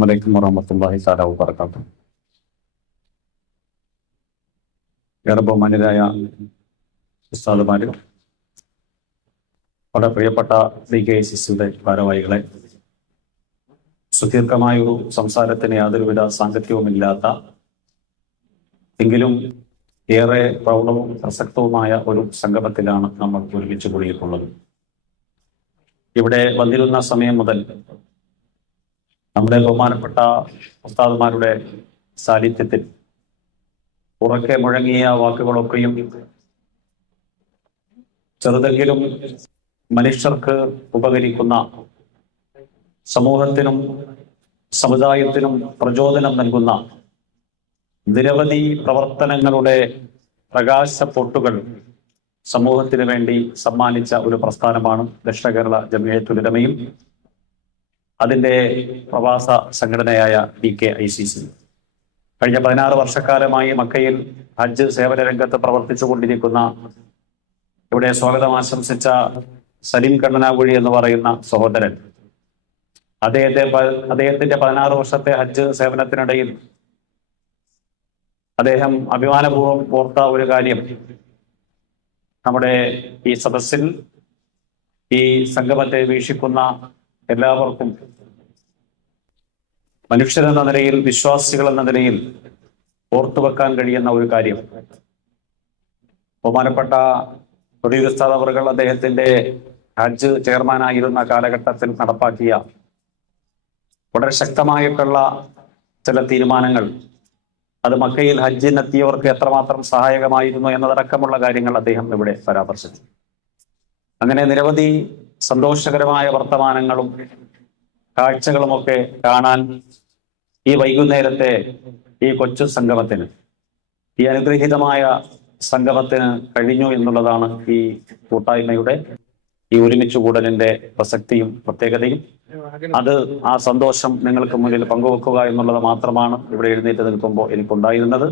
വലൈക്കും വറഹമത്തല്ലാഹി താല വബർക്കാത്തു ഏറെ ബഹുമാന്യരായ ഉസ്താദുമാര് വളരെ പ്രിയപ്പെട്ട ഡി കെ എസ് സിയുടെ ഭാരവാഹികളെ സുദീർഘമായൊരു സംസാരത്തിന് യാതൊരുവിധ സാങ്കത്യവുമില്ലാത്ത എങ്കിലും ഏറെ പ്രൗഢവും പ്രസക്തവുമായ ഒരു സംഗമത്തിലാണ് നമ്മൾ ഒരുമിച്ച് കൂടിയിട്ടുള്ളത്. ഇവിടെ വന്നിരുന്ന സമയം മുതൽ നമ്മുടെ ബഹുമാനപ്പെട്ട ഉസ്താദുമാരുടെ സാന്നിധ്യത്തിൽ ഉറക്കെ മുഴങ്ങിയ വാക്കുകളൊക്കെയും ചെറുതെങ്കിലും മനുഷ്യർക്ക് ഉപകരിക്കുന്ന സമൂഹത്തിനും സമുദായത്തിനും പ്രചോദനം നൽകുന്ന നിരവധി പ്രവർത്തനങ്ങളുടെ പ്രകാശ പൊട്ടുകൾ സമൂഹത്തിന് വേണ്ടി സമ്മാനിച്ച ഒരു പ്രസ്ഥാനമാണ് ദക്ഷിണ കേരള ജമിയത്തുലമയും അതിന്റെ പ്രവാസ സംഘടനയായ B K I C C. കഴിഞ്ഞ പതിനാറ് വർഷക്കാലമായി മക്കയിൽ ഹജ്ജ് സേവന രംഗത്ത് പ്രവർത്തിച്ചുകൊണ്ടിരിക്കുന്ന ഇവിടെ സ്വാഗതം ആശംസിച്ച സലീം കണ്ണനാകുഴി എന്ന് പറയുന്ന സഹോദരൻ. അദ്ദേഹത്തെ അദ്ദേഹത്തിന്റെ പതിനാറ് വർഷത്തെ ഹജ്ജ് സേവനത്തിനിടയിൽ അദ്ദേഹം അഭിമാനപൂർവം ഓർത്ത ഒരു കാര്യം. നമ്മുടെ ഈ സദസ്സിൽ ഈ സംഗമത്തെ വീക്ഷിക്കുന്ന എല്ലാവർക്കും മനുഷ്യരെന്ന നിലയിൽ വിശ്വാസികൾ എന്ന നിലയിൽ ഓർത്തുവെക്കാൻ കഴിയുന്ന ഒരു കാര്യം. ബഹുമാനപ്പെട്ട ഉസ്താദ് അവർകൾ അദ്ദേഹത്തിന്റെ ഹജ്ജ് ചെയർമാനായിരുന്ന കാലഘട്ടത്തിൽ നടപ്പാക്കിയ വളരെ ശക്തമായിട്ടുള്ള ചില തീരുമാനങ്ങൾ. അത് മക്കയിൽ ഹജ്ജിനെത്തിയവർക്ക് എത്രമാത്രം സഹായകമായിരുന്നു എന്നതടക്കമുള്ള കാര്യങ്ങൾ അദ്ദേഹം ഇവിടെ പരാമർശിച്ചു. അങ്ങനെ നിരവധി സന്തോഷകരമായ വർത്തമാനങ്ങളും കാഴ്ചകളുമൊക്കെ കാണാൻ ഈ വൈകുന്നേരത്തെ ഈ കൊച്ചു സംഗമത്തിന് ഈ അനുഗ്രഹീതമായ സംഗമത്തിന് കഴിഞ്ഞു എന്നുള്ളതാണ് ഈ കൂട്ടായ്മയുടെ ഈ ഒരുമിച്ച് കൂടലിന്റെ പ്രസക്തിയും പ്രത്യേകതയും. അത് ആ സന്തോഷം നിങ്ങൾക്ക് മുന്നിൽ പങ്കുവെക്കുക എന്നുള്ളത് മാത്രമാണ് ഇവിടെ എഴുന്നേറ്റ് നിൽക്കുമ്പോൾ എനിക്കുണ്ടായിരുന്നത്.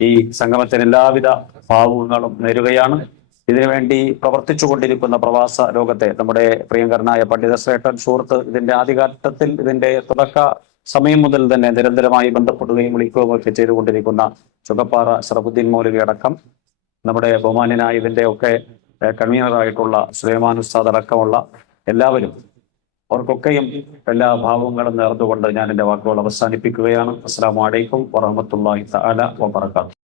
ഈ സംഗമത്തിന് എല്ലാവിധ ഭാവുകങ്ങളും നേരുകയാണ്. ഇതിനുവേണ്ടി പ്രവർത്തിച്ചു കൊണ്ടിരിക്കുന്ന പ്രവാസ ലോകത്തെ നമ്മുടെ പ്രിയങ്കരനായ പണ്ഡിത ശ്രേഷ്ഠൻ സുഹൃത്ത് ഇതിന്റെ ആദ്യഘട്ടത്തിൽ ഇതിന്റെ തുടക്ക സമയം മുതൽ തന്നെ നിരന്തരമായി ബന്ധപ്പെടുകയും വിളിക്കുകയും ഒക്കെ ചെയ്തുകൊണ്ടിരിക്കുന്ന ചുഗപ്പാറ ഷറഫുദ്ദീൻ മൗലവി അടക്കം നമ്മുടെ ബഹുമാനായ ഇതിന്റെ ഒക്കെ കൺവീനറായിട്ടുള്ള സുലൈമാൻ ഉസ്താദ് അടക്കമുള്ള എല്ലാവരും അവർക്കൊക്കെയും എല്ലാ ഭാവങ്ങളും നേർന്നുകൊണ്ട് ഞാൻ എന്റെ വാക്കുകൾ അവസാനിപ്പിക്കുകയാണ്. അസ്സാം വലൈക്കും വറഹമത്തല്ലാഹി തആല വബറകാതുഹു.